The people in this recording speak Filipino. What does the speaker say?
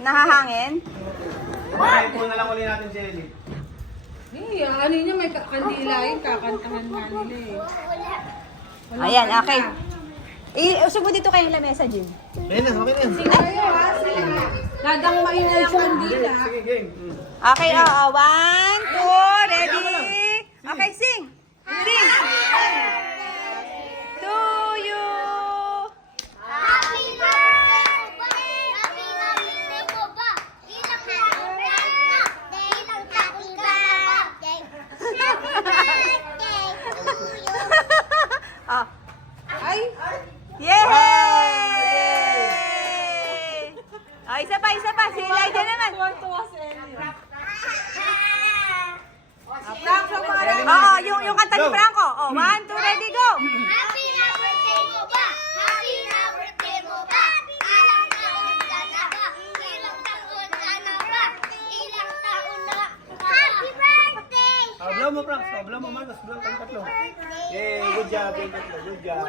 Nahahangin? Okay, po na lang uli natin si Ellie. Ano niya, may kandila yun, kakantahan nga nila eh. Walang Ayan, kanta. okay. Usog mo dito kayong lamesa, Jim. Ayun na, okay na yan. Sige kayo ha, sige. Dadangmain na yung kandila. Sige, game. Okay, oo. 1, 2, ready? Okay, sing. Sing. To you. Happy birthday! Happy birthday mo ba? Ilang taon ka na? Ilang taon ka na ba? Happy birthday to you! Oh. Ay! Yay! Oh, isa pa, isa pa. Si Elijah naman. Tuwan-tuwa si Ellie. Frank, sa mga Oo, yung kanta ni Franco. Oh, 1, 2, ready, go. Happy birthday mo ba? Happy birthday mo ba? Ilang taon ka na ba? Ilang taon ka na ba? Ilang taon na Happy birthday! Blow mo, Frank. Blow mo, Marcos. Blow kang tatlo. Yay, good job. Good job.